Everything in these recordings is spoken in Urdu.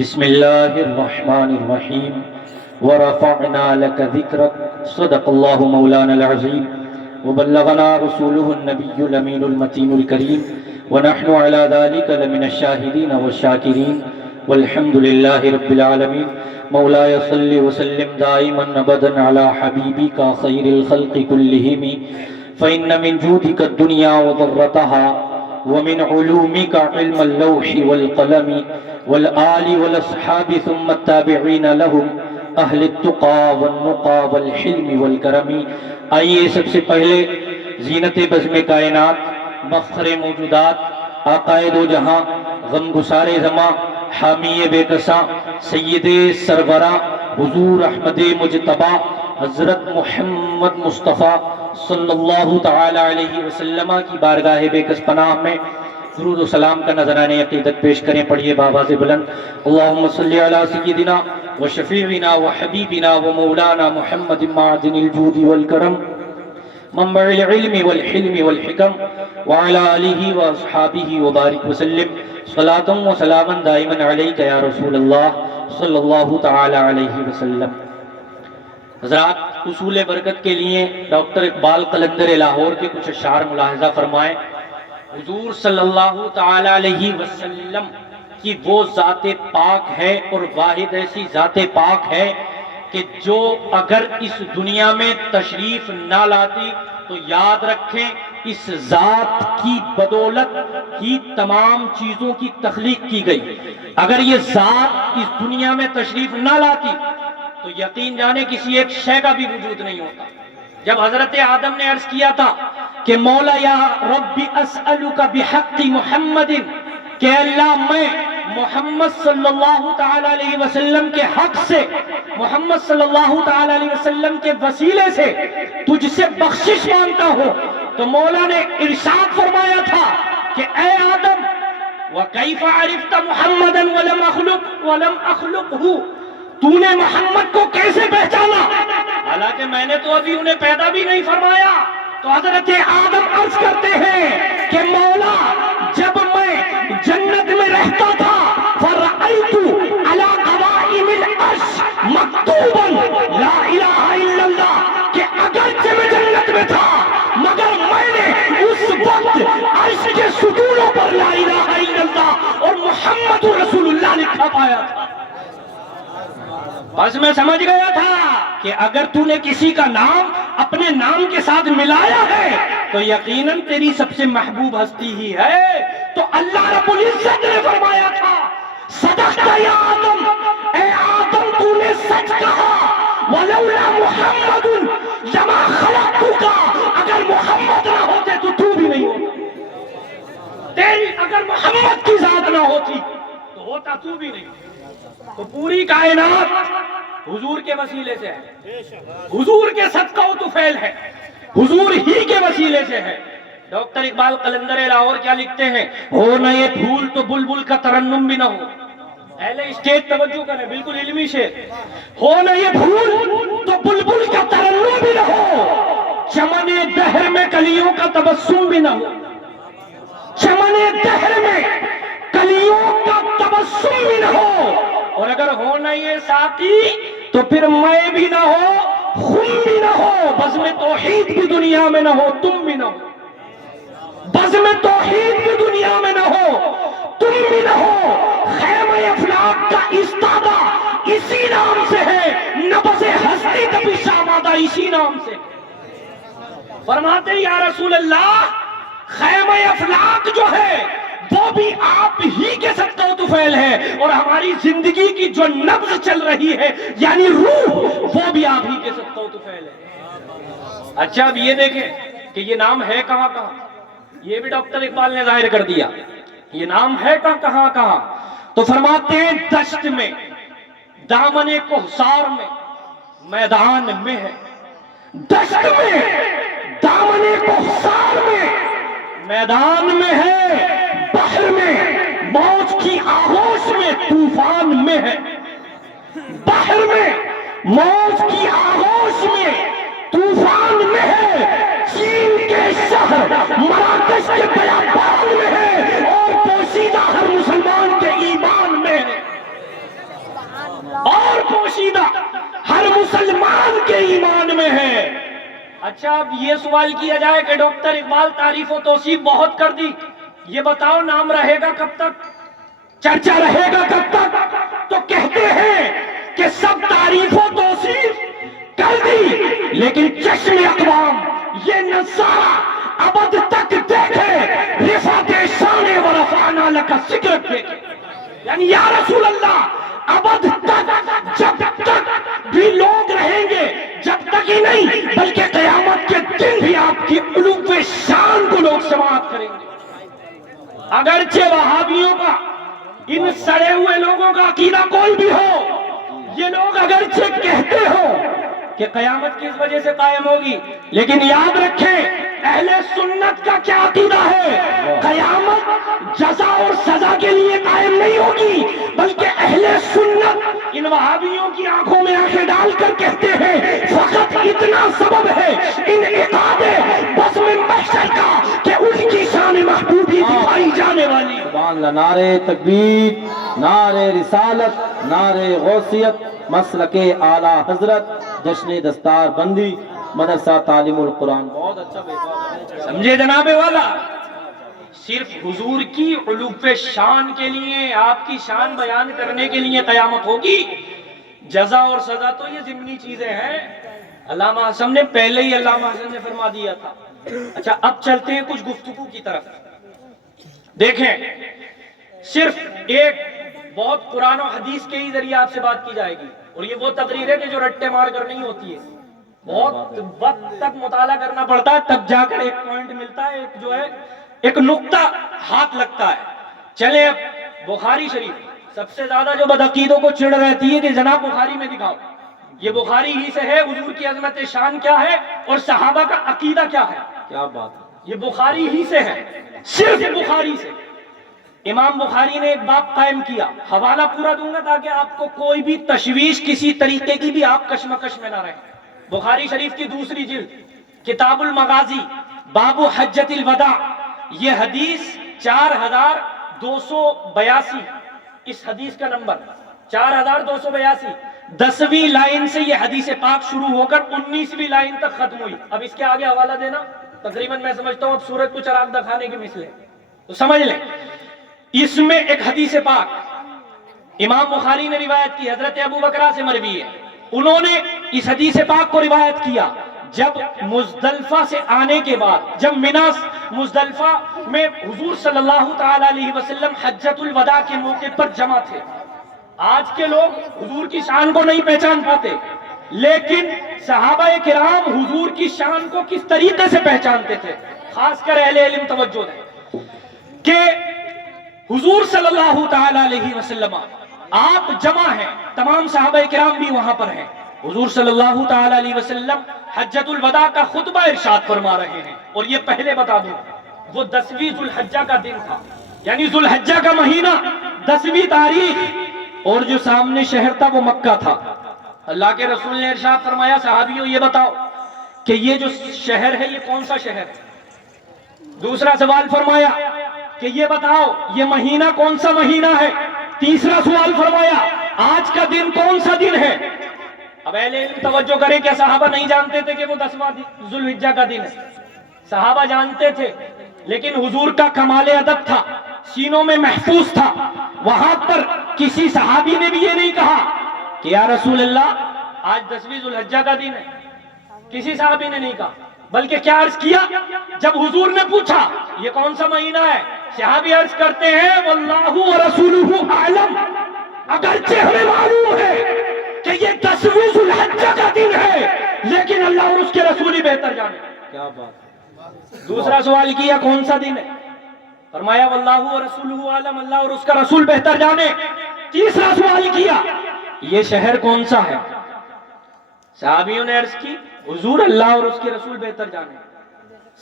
بسم الله الرحمن الرحيم ورفعنا لك ذكرك صدق الله مولانا العظيم وبلغنا رسوله النبي الأمين المتين الكريم ونحن على ذلك لمن الشاهدين والشاكرين والحمد لله رب العالمين مولاي صل وسلم دائما أبدا على حبيبك خير الخلق كلهم فإن من جودك الدنيا وضرتها ومن علومك علم اللوح والقلم والآل والأصحاب ثم التابعين لهم اہل التقى والنقى والحلم والکرم۔ آئیے سب سے پہلے زینت بزم کائنات، مفخر موجودات، آقائے دو جہاں، غم گسار زماں، حامی بے کساں، سید سروراں، حضور احمد مجتبی حضرت محمد مصطفیٰ صلی اللہ تعالی علیہ وسلم کی بارگاہ بے کس پناہ میں درود و سلام کا نذرانِ عقیدت پیش کریں۔ پڑھیے بآواز بلند، اللہم صلی علی سیدنا و شفیعنا و حبیبنا و مولانا محمد معدن الجود والکرم منبع العلم والحلم والحکم وعلی آلہ و اصحابہ وبارک وسلم صلاۃ و سلاما دائما علیک یا رسول اللہ صلی اللہ تعالی علیہ وسلم۔ حضرات، اصول برکت کے لیے ڈاکٹر اقبال قلندر لاہور کے کچھ اشعار ملاحظہ فرمائیں۔ حضور صلی اللہ تعالی علیہ وسلم کی وہ ذات پاک ہے اور واحد ایسی ذات پاک ہے کہ جو اگر اس دنیا میں تشریف نہ لاتی تو یاد رکھیں اس ذات کی بدولت ہی تمام چیزوں کی تخلیق کی گئی۔ اگر یہ ذات اس دنیا میں تشریف نہ لاتی تو یقین جانے کسی ایک شے کا بھی وجود نہیں ہوتا۔ جب حضرت آدم نے عرض کیا تھا کہ مولا یا رب اسألک بحق محمد، کہ اللہ میں محمد صلی اللہ تعالی علیہ وسلم کے حق سے، محمد صلی اللہ تعالی علیہ وسلم کے وسیلے سے تجھ سے بخشش مانگتا ہوں، تو مولا نے ارشاد فرمایا تھا کہ اے آدم وَكَيْفَ عَرِفْتَ مُحَمَّدًا وَلَمْ أَخْلُقْهُ، تو نے محمد کو کیسے پہچانا حالانکہ میں نے تو ابھی انہیں پیدا بھی نہیں فرمایا؟ تو حضرت آدم عرض کرتے ہیں کہ مولا جب میں جنت میں رہتا تھا فَرَأَيْتُ عَلَىٰ قَوَائِمِ الْعَرْشِ مَكْتُوبًا لَا الَٰهَ إِلَّا اللَّهُ، کہ اگرچہ میں جنت میں تھا مگر میں نے اس وقت عرش کے ستونوں پر لا الہ الا اللہ اور محمد رسول اللہ لکھا پایا تھا۔ بس میں سمجھ گیا تھا کہ اگر تو نے کسی کا نام اپنے نام کے ساتھ ملایا ہے تو یقیناً تیری سب سے محبوب ہستی ہی ہے۔ تو اللہ رب العزت نے فرمایا تھا صدقت یا آدم، اے آدم تو نے سچ کہا، ولولا محمد لما خلقتک، اگر محمد نہ ہوتے تو تو بھی نہیں ہوتا، تیری اگر محمد کی ذات نہ ہوتی تو ہوتا تو بھی نہیں۔ تو پوری کائنات حضور کے وسیلے سے ہے، حضور کے صدقہ و طفیل ہے، حضور ہی کے وسیلے سے ہے۔ ڈاکٹر اقبال قلندر لاہور کیا لکھتے ہیں؟ ہو نہ یہ پھول تو بلبل کا ترنم بھی نہ ہو۔ اہل اسٹیج توجہ کریں، بالکل علمی شعر۔ ہو نہ یہ پھول تو بلبل کا ترنم بھی نہ ہو، چمن دہر میں کلیوں کا تبسم بھی نہ ہو، چمن دہر میں کلیوں کا تبسم بھی نہ ہو، اور اگر ہو نہ یہ ساقی تو پھر میں بھی نہ ہو، خم بھی نہ ہو، بزم توحید بھی دنیا میں نہ ہو، تم بھی نہ ہو، بزم توحید بھی دنیا میں نہ ہو، تم بھی نہ ہو۔ خیمہ افلاک کا استادہ اسی نام سے ہے، نبض ہستی کا بھی شامادہ اسی نام سے۔ فرماتے ہیں یا رسول اللہ خیمہ افلاک جو ہے وہ بھی آپ ہی کے صدقہ و طفیل ہے، اور ہماری زندگی کی جو نبض چل رہی ہے یعنی روح وہ بھی آپ ہی کے صدقہ و طفیل ہے۔ اچھا اب یہ دیکھیں کہ یہ نام ہے کہاں کہاں، یہ بھی ڈاکٹر اقبال نے ظاہر کر دیا، یہ نام ہے کہاں کہاں۔ تو فرماتے ہیں دشت میں، دامن کوہسار میں، میدان میں ہے، دشت میں، دامن کوہسار میں، میدان میں ہے، بحر میں، موج کی آغوش میں، طوفان میں ہے، بحر میں، موج کی آغوش میں، طوفان میں ہے، چین کے شہر مراکش کے بیابان میں ہے، اور پوشیدہ ہر مسلمان کے ایمان میں ہے۔ عقیدہ ہر مسلمان کے ایمان میں ہے۔ اچھا اب یہ سوال کیا جائے کہ ڈاکٹر اقبال تعریف و توصیف بہت کر دی، یہ بتاؤ نام رہے گا کب تک، چرچا رہے گا کب تک؟ تو کہتے ہیں کہ سب تعریف و توصیف کر دی لیکن چشم اقوام یہ نظارہ ابد تک دیکھے، رفعت شان و رفعنا لک ذکرک دیکھے، یعنی یا رسول اللہ ابد تک، جب تک بھی لوگ رہیں گے، جب تک ہی نہیں بلکہ قیامت کے دن بھی آپ کی علو شان کو لوگ سماعت کریں گے۔ اگرچہ وہابیوں کا، ان سڑے ہوئے لوگوں کا عقیدہ کوئی بھی ہو، یہ لوگ اگرچہ کہتے ہو کہ قیامت کس وجہ سے قائم ہوگی، لیکن یاد رکھیں اہل سنت کا کیا عقیدہ ہے، قیامت جزا اور سزا کے لیے قائم نہیں ہوگی، بلکہ اہل سنت ان وہابیوں کی آنکھوں میں آنکھیں ڈال کر کہتے ہیں فقط اتنا سبب ہے انعقاد بزم محشر کا کہ ان کی شان محبوبی دکھائی جانے والی۔ سبحان اللہ، نعرہ تکبیر، نعرہ رسالت، نعرہ غوثیت، مسلک اعلیٰ حضرت، جشن دستار بندی، مدرسہ تعلیم القرآن۔ بہت اچھا سمجھے جناب والا، صرف حضور کی علو شان کے لیے، آپ کی شان بیان کرنے کے لیے قیامت ہوگی، جزا اور سزا تو یہ ضمنی چیزیں ہیں، علامہ حسن نے پہلے ہی علامہ حسن نے فرما دیا تھا۔ اچھا اب چلتے ہیں کچھ گفتگو کی طرف۔ دیکھیں صرف ایک بہت قرآن و حدیث کے ہی ذریعے آپ سے بات کی جائے گی، اور یہ وہ تقریر ہے کہ جو رٹے مار کر نہیں ہوتی ہے، بہت وقت تک مطالعہ کرنا پڑتا ہے تب جا کر ایک پوائنٹ ملتا ہے، ایک جو ہے ایک نقطہ ہاتھ لگتا ہے۔ چلیں اب بخاری شریف، سب سے زیادہ جو بدعقیدوں کو چڑ رہتی ہے کہ جناب بخاری میں دکھاؤ، یہ بخاری ہی سے ہے، حضور کی عظمت شان کیا ہے اور صحابہ کا عقیدہ کیا ہے، کیا بات ہے، یہ بخاری ہی سے ہے، صرف بخاری سے۔ امام بخاری نے ایک باب قائم کیا، حوالہ پورا دوں گا تاکہ آپ کو کوئی بھی تشویش کسی طریقے کی بھی آپ کشمکش میں نہ رہیں۔ بخاری شریف کی دوسری جلد کتاب المغازی باب حجۃ الوداع، یہ حدیث 4282، اس حدیث کا نمبر 4282، 10ویں لائن سے یہ حدیث پاک شروع ہو کر 19ویں لائن تک ختم ہوئی۔ اب اس کے آگے حوالہ دینا تقریباً میں سمجھتا ہوں اب سورج کو چراغ دکھانے کے مثل ہے، تو سمجھ لیں اس میں ایک حدیث پاک امام بخاری نے روایت کی، حضرت ابو بکرہ سے مروی ہے، انہوں نے اس حدیث پاک کو روایت کیا جب مزدلفہ سے آنے کے بعد، جب منا مزدلفہ میں حضور صلی اللہ تعالی علیہ وسلم حجۃ الوداع کے موقع پر جمع تھے۔ آج کے لوگ حضور کی شان کو نہیں پہچان پاتے، لیکن صحابہ کرام حضور کی شان کو کس طریقے سے پہچانتے تھے، خاص کر اہل علم توجہ دیں کہ حضور صلی اللہ تعالی علیہ وسلم آپ جمع ہیں، تمام صحابہ کرام بھی وہاں پر ہیں، حضور صلی اللہ تعالی علیہ وسلم حجۃ الوداع کا خطبہ ارشاد فرما رہے ہیں، اور یہ پہلے بتا دوں وہ 10ویں ذو الحجہ کا دن تھا، یعنی ذو الحجہ کا مہینہ 10ویں تاریخ، اور جو سامنے شہر تھا وہ مکہ تھا۔ اللہ کے رسول نے ارشاد فرمایا صحابیوں یہ بتاؤ کہ یہ جو شہر ہے یہ کون سا شہر ہے؟ دوسرا سوال فرمایا کہ یہ بتاؤ یہ مہینہ کون سا مہینہ ہے؟ تیسرا سوال فرمایا آج کا دن کون سا دن ہے؟ اب اہل علم توجہ کریں، کیا صحابہ نہیں جانتے تھے کہ وہ 10واں ذو الحجہ کا دن ہے؟ صحابہ جانتے تھے، لیکن حضور کا کمال ادب تھا، سینوں میں محفوظ تھا، وہاں پر کسی صحابی نے بھی یہ نہیں کہا کہ یا رسول اللہ آج 10ویں ذو الحجہ کا دن ہے، کسی صحابی نے نہیں کہا، بلکہ کیا عرض کیا؟ جب حضور نے پوچھا یہ کون سا مہینہ ہے، صحابی عرض کرتے ہیں واللہ ورسولہ اعلم، اگرچہ ہمیں معلوم ہے کہ یہ 10ویں ذو الحجہ کا دن ہے، لیکن اللہ اور اس کے رسول ہی بہتر جانے۔ کیا بات۔ دوسرا سوال کیا کون سا دن ہے؟ فرمایا واللہ ورسولہ اعلم، اللہ اور اس کا رسول بہتر جانے۔ تیسرا سوال کیا یہ شہر کون سا ہے؟ صحابیوں نے عرض کی حضور اللہ اور اس کے رسول بہتر جانے۔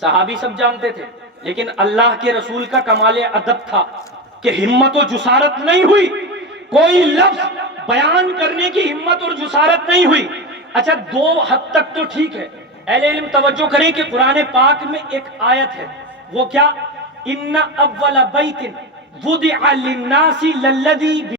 صحابی سب جانتے تھے، لیکن اللہ کے رسول کا کمال ادب تھا کہ ہمت و جسارت نہیں ہوئی، کوئی لفظ بیان کرنے کی ہمت اور جسارت نہیں ہوئی۔ اچھا دو حد تک تو ٹھیک ہے، اہل علم توجہ کریں کہ قرآن پاک میں ایک آیت ہے، وہ کیا؟ ان اول بیت وضع للناس للذی